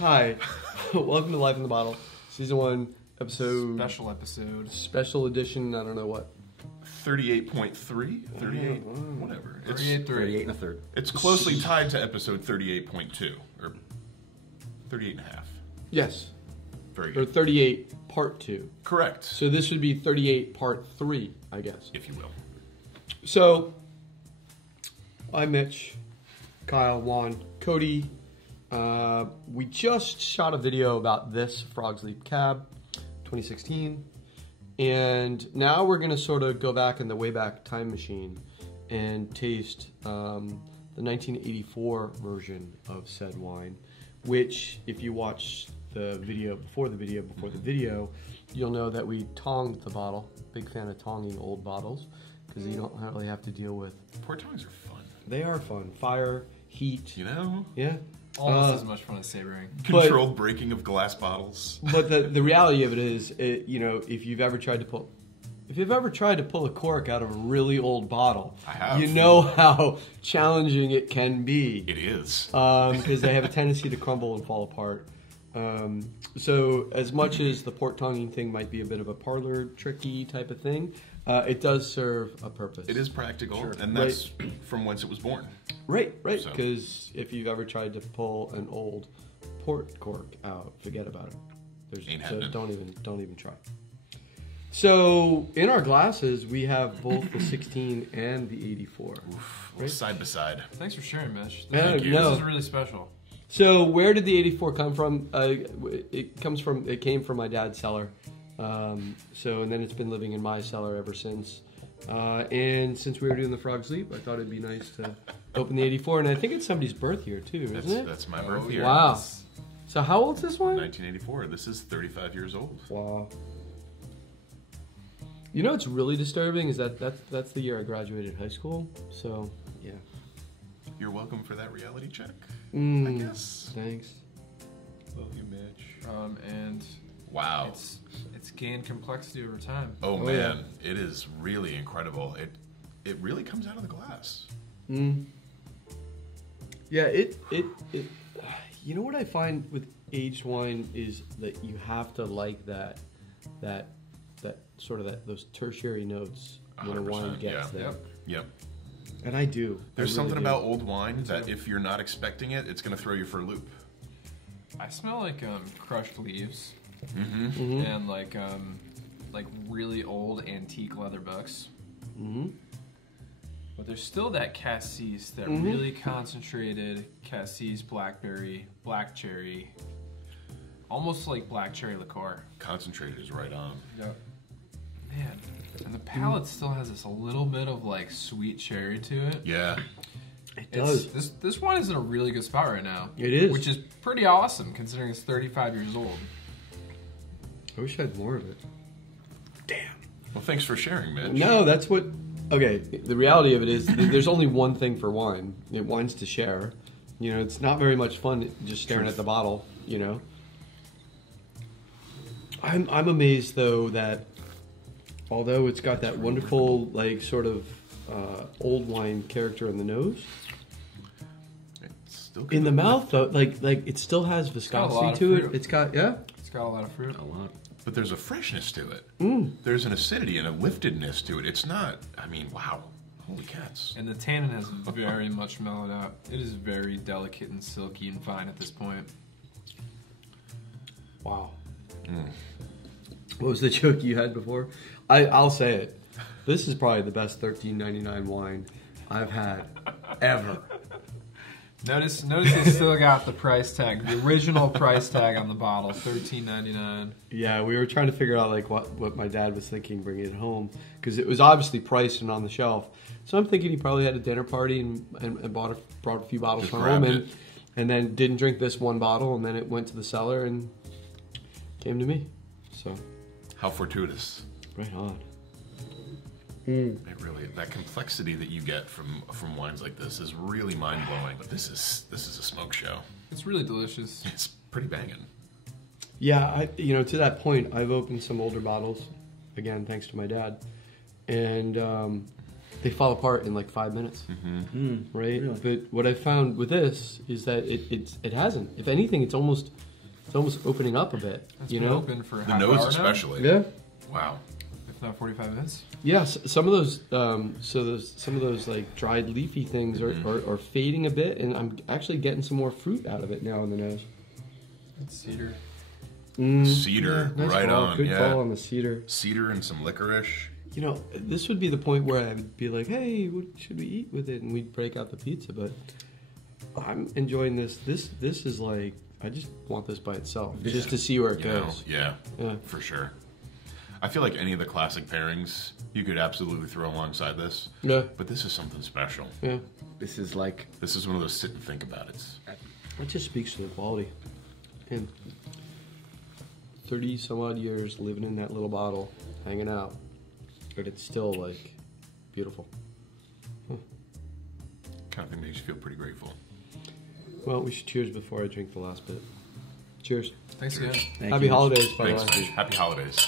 Hi, welcome to Life in the Bottle, Season 1, Special Edition, I don't know what. 38.3? 38? Whatever. 38 and a third. It's closely tied to episode 38.2, or 38 and a half. Yes. Very Or good. 38 Part 2. Correct. So this would be 38 Part 3, I guess. If you will. So, I'm Mitch, Kyle, Juan, Cody. We just shot a video about this Frog's Leap Cab, 2016. And now we're going to sort of go back in the Wayback Time Machine and taste the 1984 version of said wine, which, if you watch the video before the video, you'll know that we tonged the bottle. Big fan of tonging old bottles because you don't really have to deal with... Port tongs are fun. They are fun. Fire, heat. You know? Yeah. Almost as much fun as savoring. Controlled breaking of glass bottles. But the reality of it is, if you've ever tried to pull a cork out of a really old bottle, I have. You know how challenging it can be. It is. Because they have a tendency to crumble and fall apart. So as much as the port tonging thing might be a bit of a parlor tricky type of thing, it does serve a purpose. It is practical, and that's from whence it was born. Right. So. Because if you've ever tried to pull an old port cork out, forget about it. Ain't happening. Don't even try. So in our glasses, we have both the 16 and the 84. Oof, right? Side by side. Thanks for sharing, Mitch. Thank you. This is really special. So where did the 84 come from? It came from my dad's cellar. And then it's been living in my cellar ever since. And since we were doing the Frog's Leap, I thought it'd be nice to open the 84. And I think it's somebody's birth year too, isn't it? That's my birth year. Wow. So how old is this one? 1984. This is 35 years old. Wow. You know what's really disturbing is that's the year I graduated high school. So yeah. You're welcome for that reality check, I guess. Thanks. Love you, Mitch. And wow. It's gained complexity over time. Oh man, yeah. It is really incredible. It really comes out of the glass. Yeah, it you know what I find with aged wine is that you have to like that sort of those tertiary notes when a wine gets there. Yep. And I do. There's something about old wine that if you're not expecting it, it's going to throw you for a loop. I smell like crushed leaves and like really old antique leather books. But there's still that cassis, that really concentrated cassis, blackberry, black cherry, almost like black cherry liqueur. Concentrated is right on. Yep. Man, and the palate still has this a little bit of like sweet cherry to it. Yeah. It does. This wine is in a really good spot right now. It is. Which is pretty awesome considering it's 35 years old. I wish I had more of it. Damn. Well, thanks for sharing, Mitch. No, that's what... Okay, the reality of it is there's only one thing for wine. Wine's to share. You know, it's not very much fun just staring at the bottle, you know. I'm amazed, though, that although it's got that wonderful, like, sort of old wine character in the nose, It's still in the mouth, though, like it still has viscosity to it. It's got, It's got a lot of fruit. A lot. But there's a freshness to it. There's an acidity and a liftedness to it. It's not, I mean, wow. Holy cats. And the tannin has very much mellowed out. It is very delicate and silky and fine at this point. Wow. What was the joke you had before? I'll say it. This is probably the best $13.99 wine I've had ever. Notice they still got the price tag, the original price tag on the bottle, $13.99. Yeah, we were trying to figure out like what my dad was thinking bringing it home because it was obviously priced and on the shelf. So I'm thinking he probably had a dinner party and brought a few bottles home and then didn't drink this one bottle and then it went to the cellar and came to me. So How fortuitous. right on. It really, that complexity that you get from wines like this is really mind blowing. But this is a smoke show. It's really delicious. It's pretty banging. Yeah, to that point, I've opened some older bottles, again, thanks to my dad. And they fall apart in like 5 minutes, right? Really? But what I found with this is that it hasn't. If anything, it's almost opening up a bit. It's you been know, open for The half nose hour especially. yeah. Wow. now, if not 45 minutes. Yes, some of those, some of those like dried leafy things are fading a bit, and I'm actually getting some more fruit out of it now in the nose. It's cedar. Cedar, Nice right call. on. Good Yeah. call on the cedar. Cedar and some licorice. You know, this would be the point where I would be like, "Hey, what should we eat with it?" And we'd break out the pizza. But I'm enjoying this. This is like, I just want this by itself, just to see where it You know, goes. yeah, Yeah. for sure. I feel like any of the classic pairings you could absolutely throw alongside this. Yeah, But this is something special. yeah. This is like This is one of those sit and think about it. It just speaks to the quality. And 30 some odd years living in that little bottle, hanging out, but it's still like beautiful. Kind of thing makes you feel pretty grateful. Well, we should cheers before I drink the last bit. Cheers. Thanks again. Thank Happy you. holidays, by the Thanks, way. Mitch. Happy holidays.